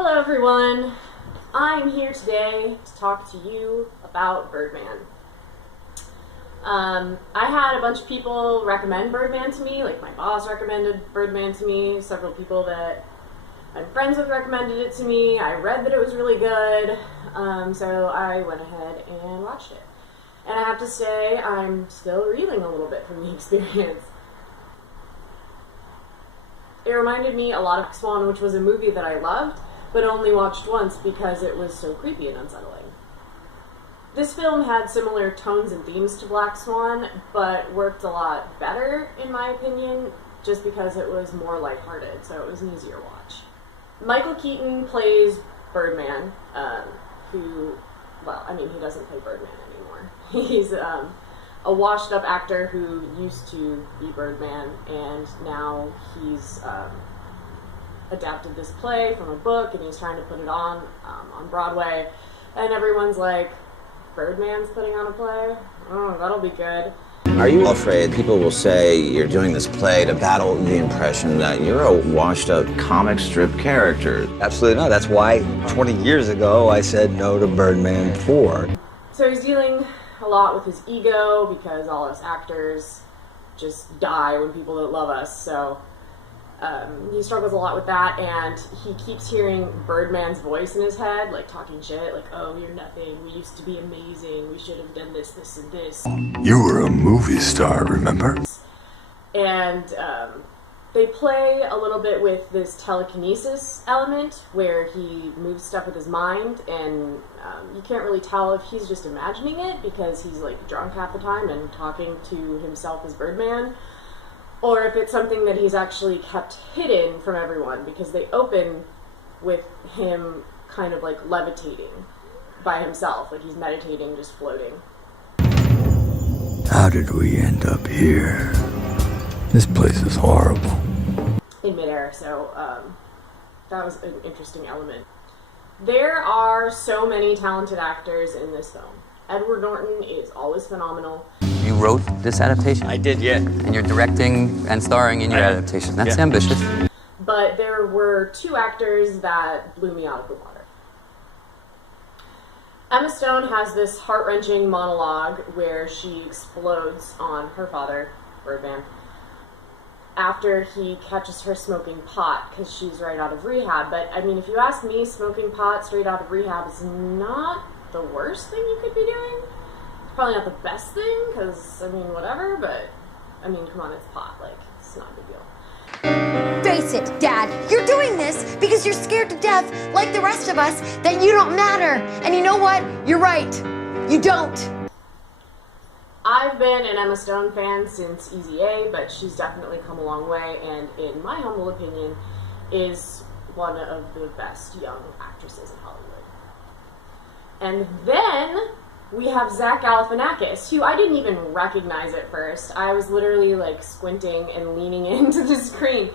Hello everyone, I'm here today to talk to you about Birdman. I had a bunch of people recommend Birdman to me, like my boss recommended Birdman to me, several people that I'm friends with recommended it to me, I read that it was really good, so I went ahead and watched it. And I have to say, I'm still reeling a little bit from the experience. It reminded me a lot of Swan, which was a movie that I loved, but only watched once because it was so creepy and unsettling. This film had similar tones and themes to Black Swan, but worked a lot better, in my opinion, just because it was more lighthearted, so it was an easier watch. Michael Keaton plays Birdman, who, well, I mean, he doesn't play Birdman anymore. He's a washed-up actor who used to be Birdman, and now he's adapted this play from a book, and he's trying to put it on Broadway, and everyone's like, Birdman's putting on a play? Oh, that'll be good. Are you afraid people will say you're doing this play to battle the impression that you're a washed-up comic strip character? Absolutely not. That's why 20 years ago I said no to Birdman 4. So he's dealing a lot with his ego, because all us actors just die when people don't love us, so he struggles a lot with that, and he keeps hearing Birdman's voice in his head, like talking shit, like, oh, you're nothing, we used to be amazing, we should have done this, this, and this. You were a movie star, remember? And they play a little bit with this telekinesis element, where he moves stuff with his mind, and you can't really tell if he's just imagining it, because he's like drunk half the time and talking to himself as Birdman, or if it's something that he's actually kept hidden from everyone, because they open with him kind of like levitating by himself, like he's meditating, just floating. How did we end up here? This place is horrible. In midair, so that was an interesting element. There are so many talented actors in this film. Edward Norton is always phenomenal. You wrote this adaptation? I did, yeah. And you're directing and starring in your adaptation. That's ambitious. But there were two actors that blew me out of the water. Emma Stone has this heart-wrenching monologue where she explodes on her father, Birdman, after he catches her smoking pot, because she's right out of rehab. But, I mean, if you ask me, smoking pot straight out of rehab is not the worst thing you could be doing. Probably not the best thing, because, I mean, whatever, but, I mean, come on, it's pot. Like, it's not a big deal. Face it, Dad, you're doing this because you're scared to death, like the rest of us, that you don't matter. And you know what? You're right. You don't. I've been an Emma Stone fan since Easy A, but she's definitely come a long way, and in my humble opinion, is one of the best young actresses in Hollywood. And then we have Zach Galifianakis, who I didn't even recognize at first. I was literally like squinting and leaning into the screen.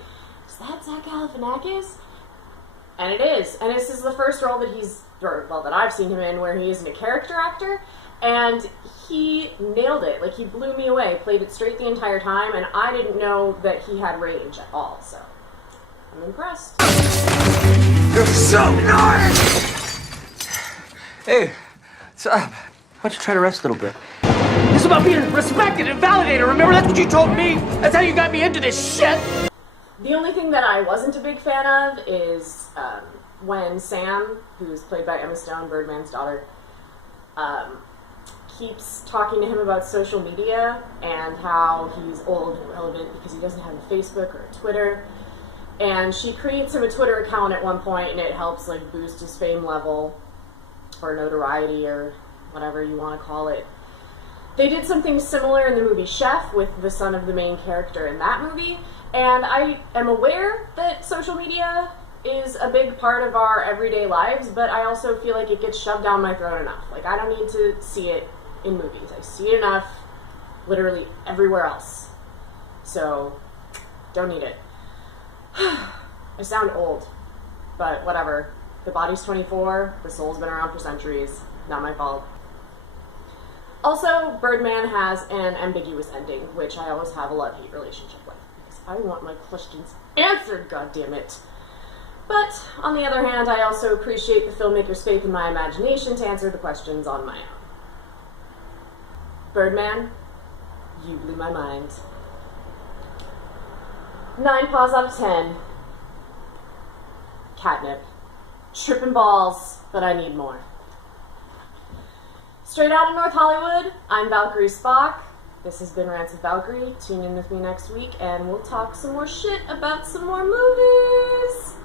Is that Zach Galifianakis? And it is. And this is the first role that that I've seen him in where he isn't a character actor. And he nailed it. Like, he blew me away. Played it straight the entire time, and I didn't know that he had range at all, so I'm impressed. You're so nice! Hey, what's up? Why don't you try to rest a little bit? It's about being respected and validated. Remember, that's what you told me. That's how you got me into this shit. The only thing that I wasn't a big fan of is when Sam, who's played by Emma Stone, Birdman's daughter, keeps talking to him about social media and how he's old and irrelevant because he doesn't have a Facebook or a Twitter. And she creates him a Twitter account at one point, and it helps like boost his fame level or notoriety or whatever you want to call it. They did something similar in the movie Chef with the son of the main character in that movie, and I am aware that social media is a big part of our everyday lives, but I also feel like it gets shoved down my throat enough. Like, I don't need to see it in movies. I see it enough literally everywhere else. So, don't need it. I sound old, but whatever. The body's 24, the soul's been around for centuries. Not my fault. Also, Birdman has an ambiguous ending, which I always have a love-hate relationship with, because I want my questions answered, goddammit. But, on the other hand, I also appreciate the filmmaker's faith in my imagination to answer the questions on my own. Birdman, you blew my mind. 9 paws out of 10. Catnip. Tripping balls, but I need more. Straight out of North Hollywood, I'm Valkyrie Spock. This has been Rantz with Valkyrie. Tune in with me next week and we'll talk some more shit about some more movies.